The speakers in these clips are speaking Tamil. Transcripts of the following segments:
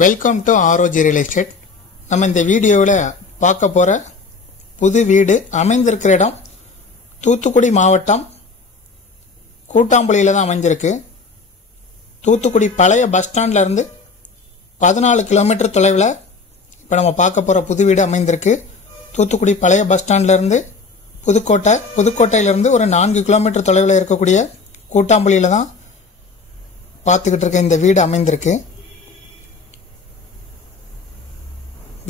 Welcome to ஆரோஜி real estate. நம்ம இந்த வீடியோவில் பார்க்க போகிற புது வீடு அமைந்திருக்கிற இடம் தூத்துக்குடி மாவட்டம் கூட்டாம்புளியில் தான் அமைஞ்சிருக்கு. தூத்துக்குடி பழைய பஸ் ஸ்டாண்ட்ல இருந்து 14 கிலோமீட்டர் தொலைவில் இப்போ நம்ம பார்க்க போகிற புது வீடு அமைந்திருக்கு. தூத்துக்குடி பழைய பஸ் ஸ்டாண்ட்ல இருந்து புதுக்கோட்டையிலிருந்து ஒரு 4 கிலோமீட்டர் தொலைவில் இருக்கக்கூடிய கூட்டாம்புளியில் தான் பார்த்துக்கிட்டு இருக்க இந்த வீடு அமைந்திருக்கு.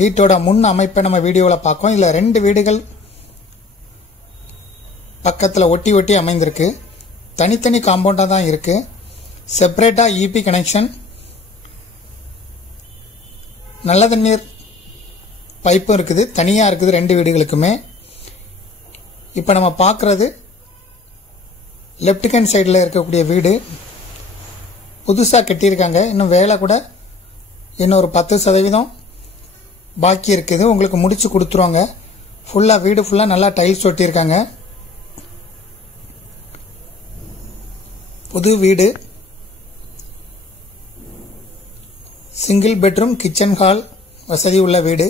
வீட்டோட முன் அமைப்பை நம்ம வீடியோவில் பார்க்கோம். இதில் 2 வீடுகள் பக்கத்தில் ஒட்டி ஒட்டி அமைந்திருக்கு. தனித்தனி காம்பவுண்டாக தான் இருக்கு. செப்பரேட்டாக இபி கனெக்ஷன், நல்ல தண்ணீர் பைப்பும் இருக்குது. தனியாக இருக்குது 2 வீடுகளுக்குமே. இப்போ நம்ம பார்க்குறது லெஃப்ட் ஹேண்ட் சைடில் இருக்கக்கூடிய வீடு. புதுசாக கட்டியிருக்காங்க. இன்னும் வேலை கூட இன்னும் ஒரு 10% பாக்கி இருக்குது. உங்களுக்கு முடிச்சு கொடுத்துருவாங்க. ஃபுல்லாக வீடு ஃபுல்லாக நல்லா டைல்ஸ் ஒட்டியிருக்காங்க. புது வீடு, சிங்கிள் பெட்ரூம், கிச்சன், ஹால் வசதி உள்ள வீடு.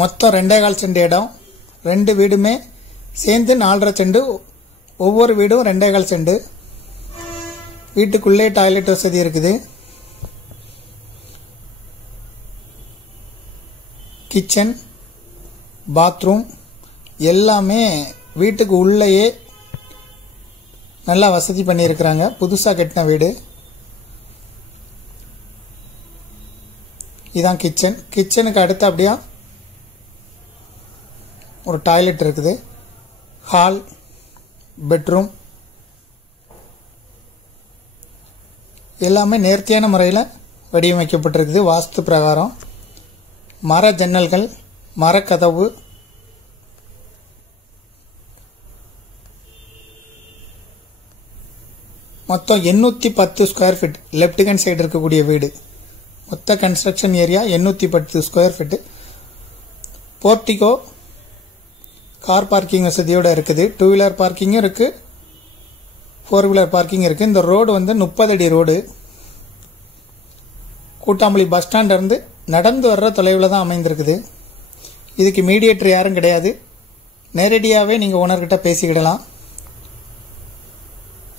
மொத்தம் 2.25 சென்ட் இடம். 2 வீடுமே சேர்ந்து 4.5 சென்ட். ஒவ்வொரு வீடும் 2.25 சென்ட். வீட்டுக்குள்ளே டாய்லெட் வசதி இருக்குது. கிச்சன், பாத்ரூம் எல்லாமே வீட்டுக்கு உள்ளேயே நல்லா வசதி பண்ணியிருக்கிறாங்க. புதுசாக கட்டின வீடு. இதான் கிச்சன். கிச்சனுக்கு அடுத்து அப்படியே ஒரு டாய்லெட் இருக்குது. ஹால், பெட்ரூம் எல்லாமே நேர்த்தியான முறையில் வடிவமைக்கப்பட்டிருக்குது. வாஸ்து பிரகாரம் மர ஜன்னல்கள், மரக்கதவு, மொத்தம் 810 square feet. Left hand side இருக்கக்கூடிய வீடு. மொத்த construction area 810 square feet. Portico, car parking வசதியோட இருக்குது. 2 வீலர் பார்க்கிங்கும் இருக்கு, 4 வீலர் பார்க்கிங் இருக்கு. இந்த ரோடு 30 அடி ரோடு. கூட்டாம்புளி பஸ் ஸ்டாண்ட்ல இருந்து நடந்து வர்ற தொலைவில் தான் அமைந்திருக்குது. இதுக்கு மீடியேட்டர் யாரும் கிடையாது. நேரடியாகவே நீங்கள் ஓனர்கிட்ட பேசிக்கிடலாம்.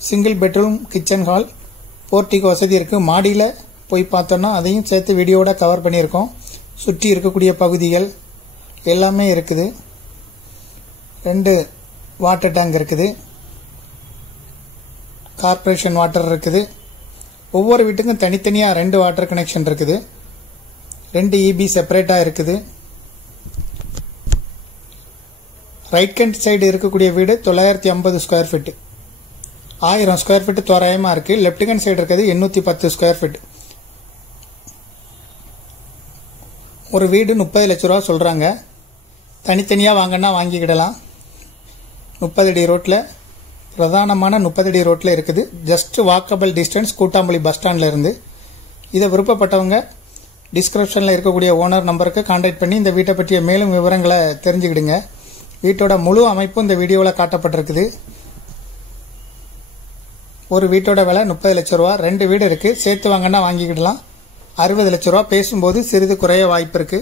Single bedroom, kitchen, hall, portico வசதி இருக்குது. மாடியில் போய் பார்த்தோன்னா அதையும் சேர்த்து வீடியோட கவர் பண்ணியிருக்கோம். சுற்றி இருக்கக்கூடிய பகுதிகள் எல்லாமே இருக்குது. 2 வாட்டர் டேங்க் இருக்குது. கார்பரேஷன் வாட்டர் இருக்குது. ஒவ்வொரு வீட்டுக்கும் தனித்தனியாக 2 வாட்டர் கனெக்ஷன் இருக்குது. 2 இபி செப்பரேட்டாக இருக்குது. ரைட் ஹேண்ட் சைடு இருக்கக்கூடிய வீடு 950 ஸ்கொயர் ஃபீட். 1000 ஸ்கொயர் ஃபீட் தோராயமாக இருக்கு. லெஃப்ட் ஹேண்ட் சைடு இருக்கிறது 810 ஸ்கொயர் ஃபீட். ஒரு வீடு 30 லட்ச ரூபா சொல்றாங்க. தனித்தனியாக வாங்கினா வாங்கிக்கிடலாம். 30 அடி ரோட்டில், பிரதானமான 30 அடி ரோட்டில் இருக்குது. Just walkable distance Koottampuli bus ஸ்டாண்ட்ல இருந்து. இதை விருப்பப்பட்டவங்க டிஸ்கிரிப்ஷனில் இருக்கக்கூடிய ஓனர் நம்பருக்கு கான்டாக்ட் பண்ணி இந்த வீட்டை பற்றிய மேலும் விவரங்களை தெரிஞ்சுக்கிடுங்க. வீட்டோட முழு அமைப்பும் இந்த வீடியோவில் காட்டப்பட்டிருக்குது. ஒரு வீட்டோட விலை 30 லட்ச ரூபா. 2 வீடு இருக்கு. சேர்த்து வாங்கினா வாங்கிக்கிடலாம். 60 லட்ச ரூபா. பேசும்போது சிறிது குறைய வாய்ப்பு இருக்கு.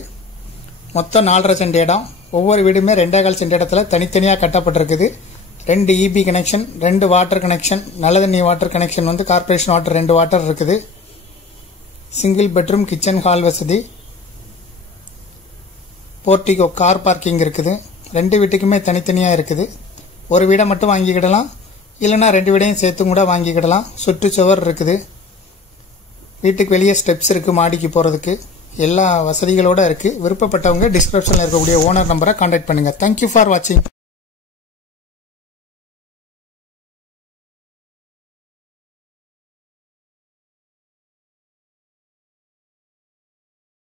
மொத்தம் 4.5 சென்ட் இடம். ஒவ்வொரு வீடுமே 2.25 சென்ட் இடத்துல தனித்தனியாக கட்டப்பட்டிருக்குது. 2 இபி கனெக்ஷன், 2 வாட்டர் கனெக்ஷன், நல்ல தண்ணி water connection corporation water 2 water இருக்குது. சிங்கிள் பெட்ரூம், கிச்சன், ஹால் வசதி. போர்ட்டிகோ, கார் பார்க்கிங் இருக்குது. 2 வீட்டுக்குமே தனித்தனியாக இருக்குது. ஒரு வீடை மட்டும் வாங்கிக்கிடலாம், இல்லைன்னா 2 வீடையும் சேர்த்து கூட வாங்கிக்கிடலாம். சுற்றுச்சுவர் இருக்குது. வீட்டுக்கு வெளியே ஸ்டெப்ஸ் இருக்கு மாடிக்கு போறதுக்கு. எல்லா வசதிகளோட இருக்கு. விருப்பப்பட்டவங்க டிஸ்கிரிப்ஷனில் இருக்கக்கூடிய ஓனர் நம்பரை கான்டாக்ட் பண்ணுங்க. தேங்க்யூ ஃபார் வாட்சிங்.